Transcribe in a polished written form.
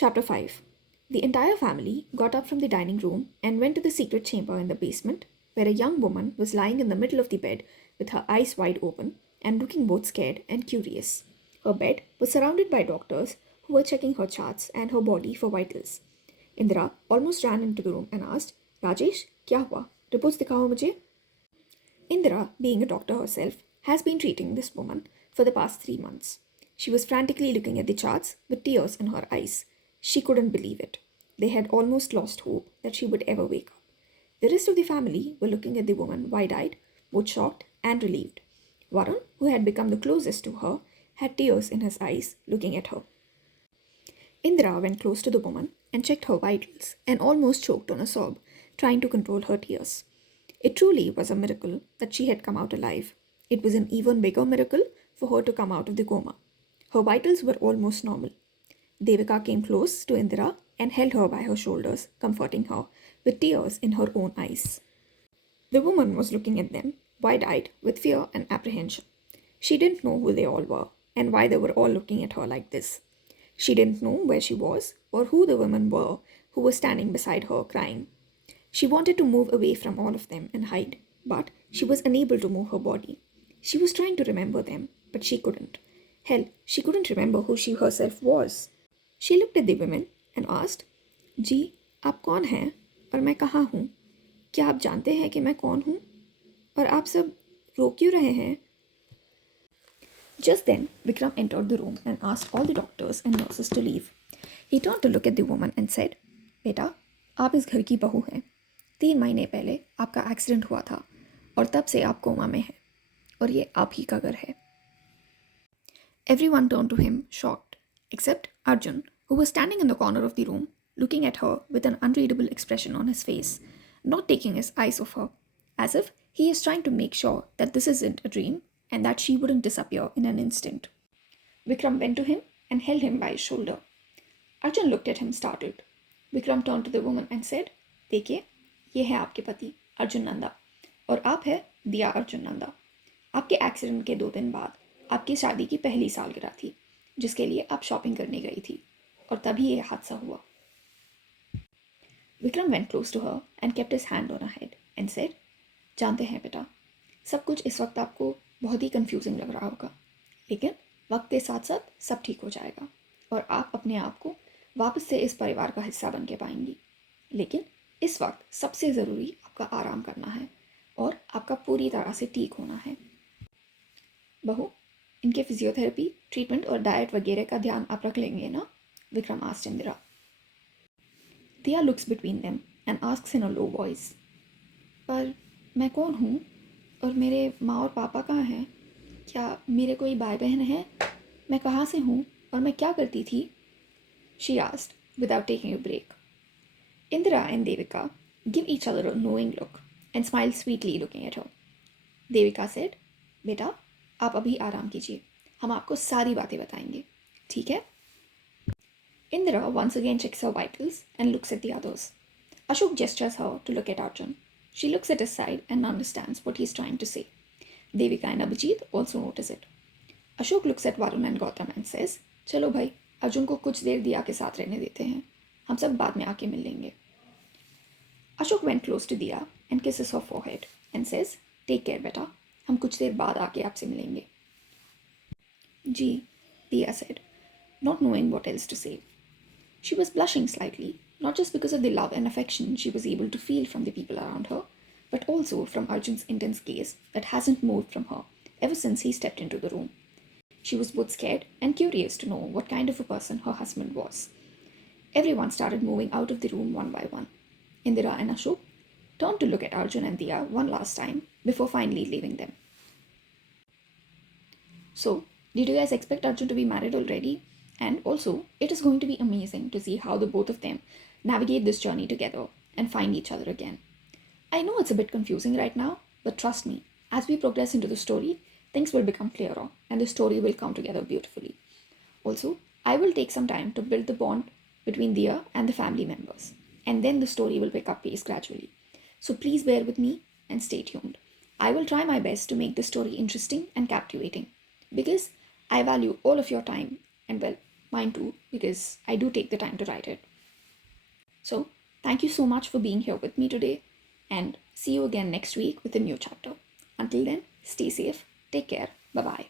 Chapter 5. The entire family got up from the dining room and went to the secret chamber in the basement, where a young woman was lying in the middle of the bed with her eyes wide open and looking both scared and curious. Her bed was surrounded by doctors who were checking her charts and her body for vitals. Indira almost ran into the room and asked, Rajesh, क्या हुआ? Reports दिखाओ मुझे. Indira, being a doctor herself, has been treating this woman for the past 3 months. She was frantically looking at the charts with tears in her eyes. She couldn't believe it. They had almost lost hope that she would ever wake up. The rest of the family were looking at the woman wide eyed, both shocked and relieved. Varun, who had become the closest to her, had tears in his eyes looking at her. Indira went close to the woman and checked her vitals and almost choked on a sob, trying to control her tears. It truly was a miracle that she had come out alive. It was an even bigger miracle for her to come out of the coma. Her vitals were almost normal. Devika came close to Indira and held her by her shoulders, comforting her, with tears in her own eyes. The woman was looking at them, wide-eyed, with fear and apprehension. She didn't know who they all were, and why they were all looking at her like this. She didn't know where she was, or who the women were who were standing beside her crying. She wanted to move away from all of them and hide, but she was unable to move her body. She was trying to remember them, but she couldn't. Hell, she couldn't remember who she herself was. She looked at the women and asked, जी, आप कौन हैं और मैं कहाँ हूँ? क्या आप जानते हैं कि मैं कौन हूँ? और आप सब रो क्यों रहे हैं? Just then, Vikram entered the room and asked all the doctors and nurses to leave. He turned to look at the woman and said, बेटा, आप इस घर की बहू हैं. 3 महीने पहले आपका एक्सीडेंट हुआ था और तब से आप कोमा में हैं और ये आप ही का घर है. Everyone turned to him, shocked, except Arjun, who was standing in the corner of the room, looking at her with an unreadable expression on his face, not taking his eyes off her, as if he is trying to make sure that this isn't a dream and that she wouldn't disappear in an instant. Vikram went to him and held him by his shoulder. Arjun looked at him startled. Vikram turned to the woman and said, देखिए, ये है आपके पति अर्जुन नंदा और आप है दिया अर्जुन नंदा. आपके एक्सीडेंट के 2 दिन बाद आपकी शादी की पहली सालगिरह थी, जिसके लिए आप शॉपिंग करने गई थी और तभी ये हादसा हुआ. Vikram went close to her and kept his hand on her head and said, जानते हैं बेटा, सब कुछ इस वक्त आपको बहुत ही कंफ्यूजिंग लग रहा होगा, लेकिन वक्त के साथ साथ सब ठीक हो जाएगा और आप अपने आप को वापस से इस परिवार का हिस्सा बन के पाएंगी. लेकिन इस वक्त सबसे ज़रूरी आपका आराम करना है और आपका पूरी तरह से ठीक होना है. बहू, इनके फिजियोथेरेपी, ट्रीटमेंट और डाइट वगैरह का ध्यान आप रख लेंगे ना? Vikram asked Indira. Diya looks between them and asks in a low voice, पर मैं कौन हूँ और मेरे माँ और पापा कहाँ हैं? क्या मेरे कोई भाई बहन हैं? मैं कहाँ से हूँ और मैं क्या करती थी? She asked without taking a break. Indira and Devika give each other a knowing look and smile sweetly looking at her. Devika said, बेटा, आप अभी आराम कीजिए, हम आपको सारी बातें बताएंगे, ठीक है? Indira once again checks her vitals and looks at the others. Ashok gestures her to look at Arjun. She looks at his side and understands what he is trying to say. Devika and Abhijit also notice it. Ashok looks at Varun and Gautam and says, चलो भाई, अर्जुन को कुछ देर दिया के साथ रहने देते हैं, हम सब बाद में आके मिल लेंगे. Ashok went close to Diya and kisses her forehead and says, take care बेटा, हम कुछ देर बाद आके आपसे मिलेंगे. जी, Diya said, not knowing what else to say. She was blushing slightly, not just because of the love and affection she was able to feel from the people around her, but also from Arjun's intense gaze that hasn't moved from her ever since he stepped into the room. She was both scared and curious to know what kind of a person her husband was. Everyone started moving out of the room one by one. Indira and Ashok turned to look at Arjun and Diya one last time before finally leaving them. So, did you guys expect Arjun to be married already? And also, it is going to be amazing to see how the both of them navigate this journey together and find each other again. I know it's a bit confusing right now, but trust me, as we progress into the story, things will become clearer and the story will come together beautifully. Also, I will take some time to build the bond between Diya and the family members, and then the story will pick up pace gradually. So please bear with me and stay tuned. I will try my best to make the story interesting and captivating because I value all of your time and, well, Mine too, because I do take the time to write it. So, thank you so much for being here with me today, and see you again next week with a new chapter. Until then, stay safe, take care, bye bye.